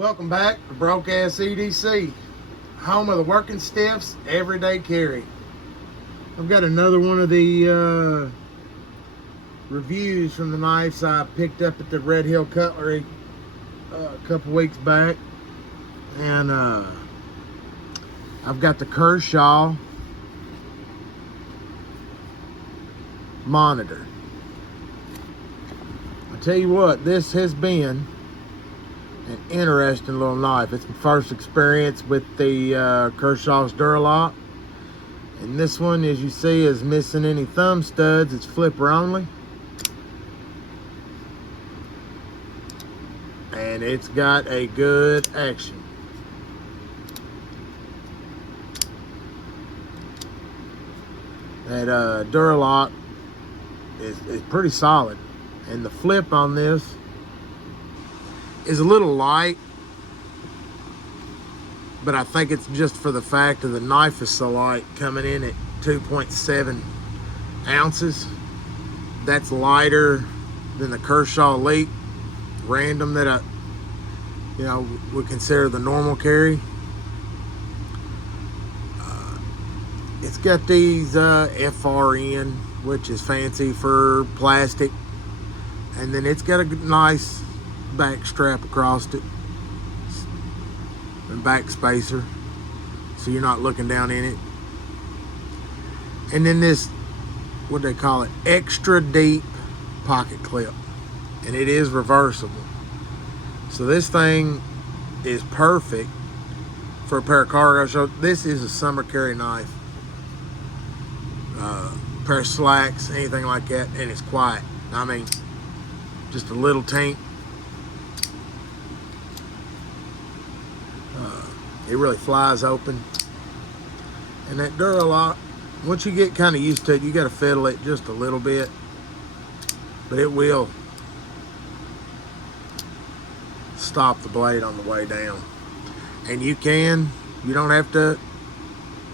Welcome back to Broke Ass EDC, home of the working stiffs, everyday carry. I've got another one of the reviews from the knives I picked up at the Red Hill Cutlery a couple weeks back, and I've got the Kershaw monitor. I tell you what, this has been an interesting little knife. It's my first experience with the Kershaw's DuraLock, and this one, as you see, is missing any thumb studs. It's flipper only, and it's got a good action. That DuraLock is pretty solid, and the flip on this is a little light, but I think it's just for the fact that the knife is so light, coming in at 2.7 ounces. That's lighter than the Kershaw Elite Random that I would consider the normal carry. It's got these FRN, which is fancy for plastic, and then it's got a nice back strap across it and back spacer, so you're not looking down in it. And then this, what they call it, extra deep pocket clip, and it is reversible. So this thing is perfect for a pair of cargo shorts. This is a summer carry knife. Pair of slacks, anything like that, and it's quiet. I mean, just a little tink. It really flies open. And that DuraLock, once you get kind of used to it, you got to fiddle it just a little bit, but it will stop the blade on the way down. And you don't have to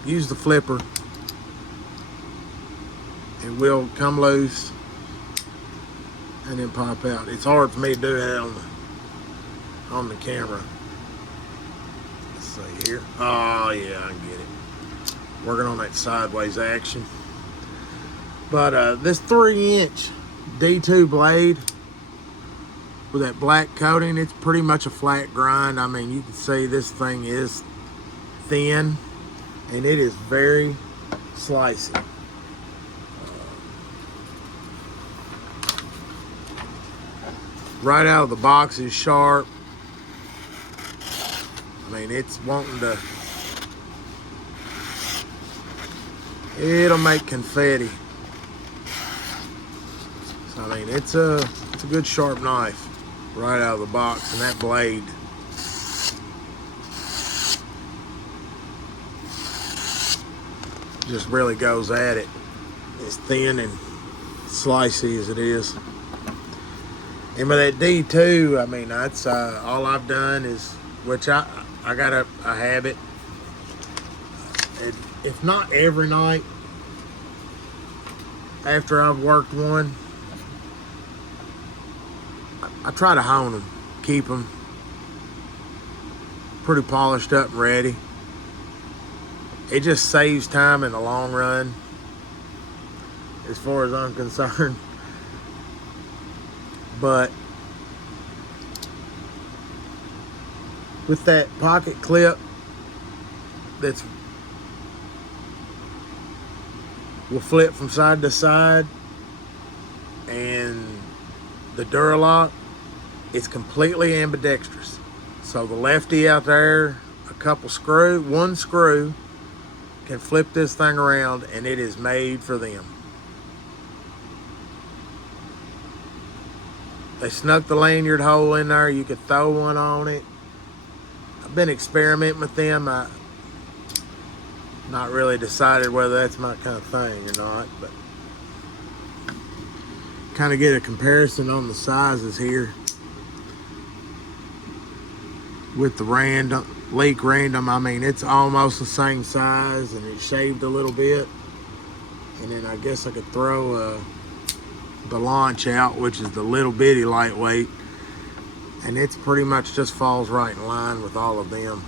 use the flipper. It will come loose and then pop out. It's hard for me to do that on the camera. Let's see here. Oh yeah, I get it. Working on that sideways action. But this 3-inch D2 blade with that black coating, it's pretty much a flat grind. I mean, you can see this thing is thin, and it is very slicey. Right out of the box is sharp. I mean, it's wanting to, it'll make confetti. So I mean, it's a good sharp knife right out of the box, and that blade just really goes at it. It's thin and slicey as it is. And with that D2, I mean, that's all I've done is, which I got a habit, if not every night after I've worked one, I try to hone them, keep them pretty polished up and ready. It just saves time in the long run, as far as I'm concerned. But with that pocket clip that's will flip from side to side, and the DuraLock, it's completely ambidextrous. So the lefty out there, one screw can flip this thing around, and it is made for them. They snuck the lanyard hole in there. You could throw one on it. I've been experimenting with them. I not really decided whether that's my kind of thing or not, but kind of get a comparison on the sizes here with the Leak Random. I mean, it's almost the same size, and it's shaved a little bit. And then I guess I could throw the launch out, which is the little bitty lightweight, And it's pretty much just falls right in line with all of them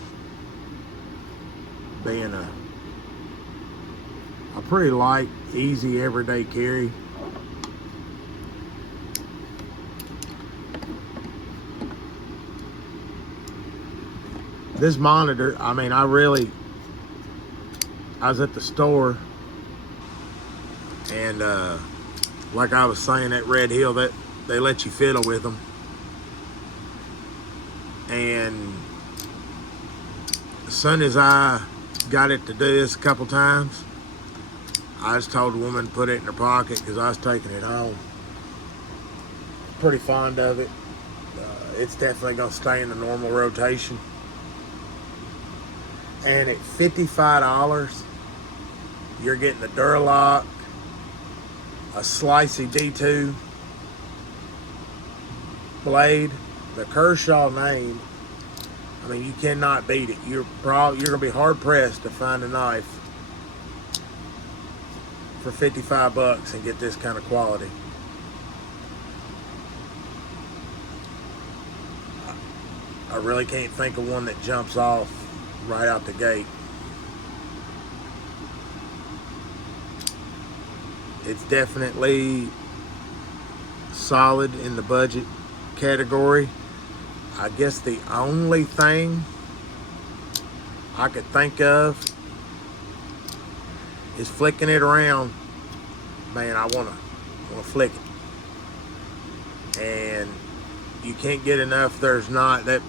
being a pretty light, easy, everyday carry. This monitor, I mean, I was at the store, and like I was saying, at Red Hill, that they let you fiddle with them. And as soon as I got it to do this a couple times, I just told the woman to put it in her pocket because I was taking it home. Pretty fond of it. It's definitely going to stay in the normal rotation. And at $55, you're getting the DuraLock, a slicey D2 blade, the Kershaw name. I mean, you cannot beat it. You're going to be hard pressed to find a knife for $55 and get this kind of quality. I really can't think of one that jumps off right out the gate. It's definitely solid in the budget category. I guess the only thing I could think of is flicking it around. Man, I wanna flick it, and you can't get enough. There's not that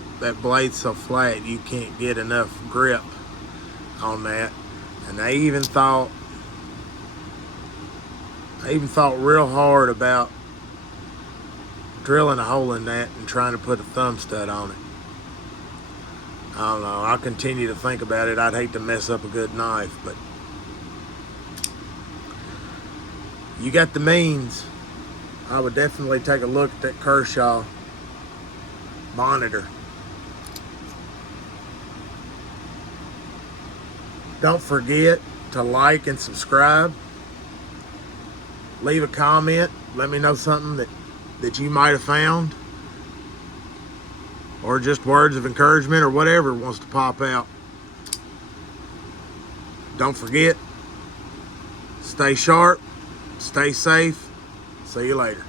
blade's so flat, you can't get enough grip on that. And I even thought real hard about drilling a hole in that and trying to put a thumb stud on it. I don't know. I'll continue to think about it. I'd hate to mess up a good knife, but you got the means. I would definitely take a look at that Kershaw monitor. Don't forget to like and subscribe. Leave a comment. Let me know something that you might have found, or just words of encouragement, or whatever wants to pop out. Don't forget, stay sharp, stay safe. See you later.